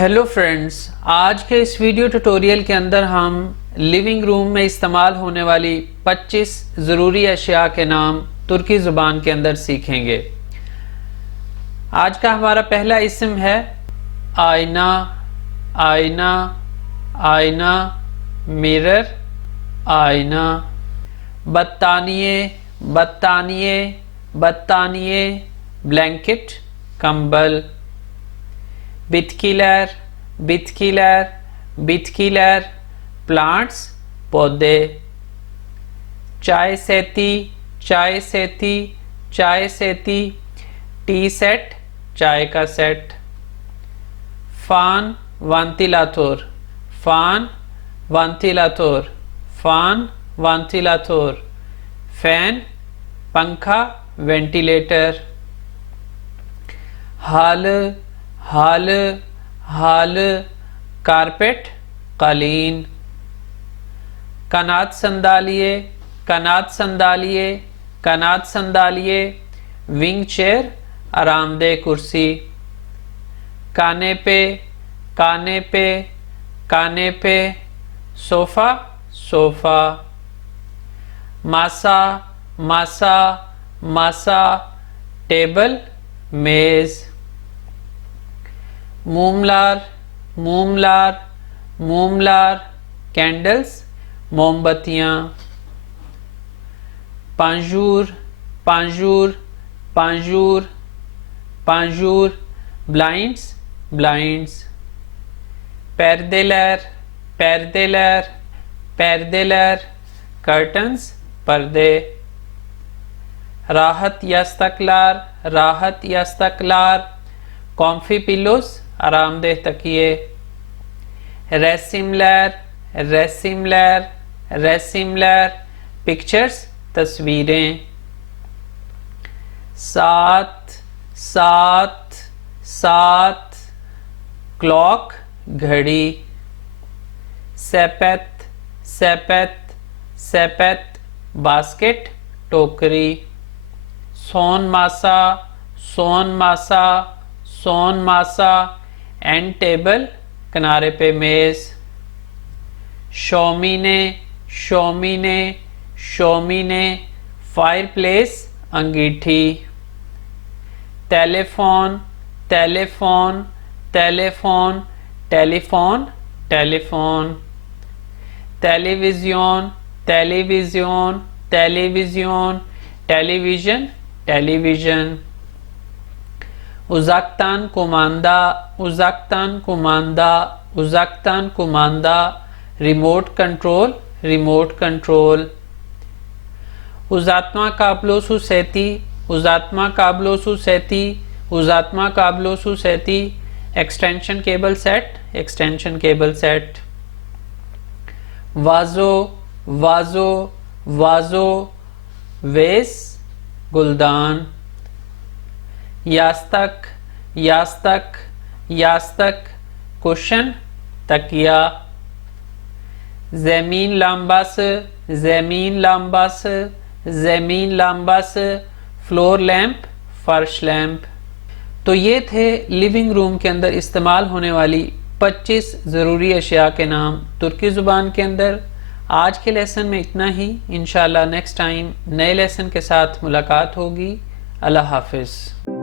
Hello friends, आज के इस वीडियो ट्यूटोरियल के अंदर हम लिविंग रूम में इस्तेमाल होने वाली 25 ज़रूरी अशिया के नाम तुर्की ज़ुबान के अंदर सीखेंगे। आज का हमारा पहला इस्म है आईना। आईना, आईना, मिरर, आईना। बत्तानिए, बत्तानिए, बत्तानिए, ब्लैंकेट, कंबल। बिटकिलर, बिटकिलर, बिटकिलर, प्लांट्स, पौधे। चाय सेती, चाय सेती, चाय सेती, टी सेट, चाय का सेट। फान, वेंटिलेटर, फान, वेंटिलेटर, फान, वेंटिलेटर। फैन, पंखा, वेंटिलेटर। हाल, हाल, हाल, कारपेट, कालीन। कनात संदालिए, कनात संदालिए, कनात संदालिए, विंग चेयर, आरामदेह कुर्सी। काने पे, काने पे, काने पे, सोफा, सोफा। मासा, मासा, मासा, टेबल, मेज। मोमलार, मोमलार, मोमलार, कैंडल्स, मोमबत्तियाँ। पांजूर, पांजूर, पांजूर, पांजूर, ब्लाइंड्स, ब्लाइंड्स। पर्देलर, पर्देलर, पर्देलर, कर्टन्स, पर्दे। राहत यस्तकलार, राहत यस्तकलार, कॉम्फी पिलोस, आरामदेह तकिए। रेसिमलर, रेसिमलर, रेसिमलर, पिक्चर्स, तस्वीरें। सात, सात, सात, क्लॉक, घड़ी। सेपत, सेपत, सेपत, बास्केट, टोकरी। सोन मासा, सोन मासा, सोन मासा, एंड टेबल, किनारे पे मेज। शौमीने, शौमीने, शौमीने, फायर प्लेस, अंगीठी। Telephone, telephone, telephone, telephone, telephone. Television, television, television, television, television. उज़ाक्तान कुमांदा, उज़ाक्तान कुमांदा, उज़ाक्तान कुमांदा, रिमोट कंट्रोल, रिमोट कंट्रोल। उज़ात्मा काबलोसु सेती, उज़ात्मा काबलोसु सेती, उज़ात्मा काबलोसु सेती, extension cable set, extension cable set. वाजो, वाजो, वाजो, वेस, गुलदान। यास्तक, यास्तक, यास्तक, कुशन, तकिया। ज़मीन लाम्बास, ज़मीन लाम्बास, ज़मीन लाम्बास, फ्लोर लैंप, फर्श लैंप। तो ये थे लिविंग रूम के अंदर इस्तेमाल होने वाली 25 ज़रूरी अशिया के नाम तुर्की ज़ुबान के अंदर। आज के लेसन में इतना ही। इंशाल्लाह नेक्स्ट टाइम नए लेसन के साथ मुलाकात होगी। अल्लाह हाफिज़।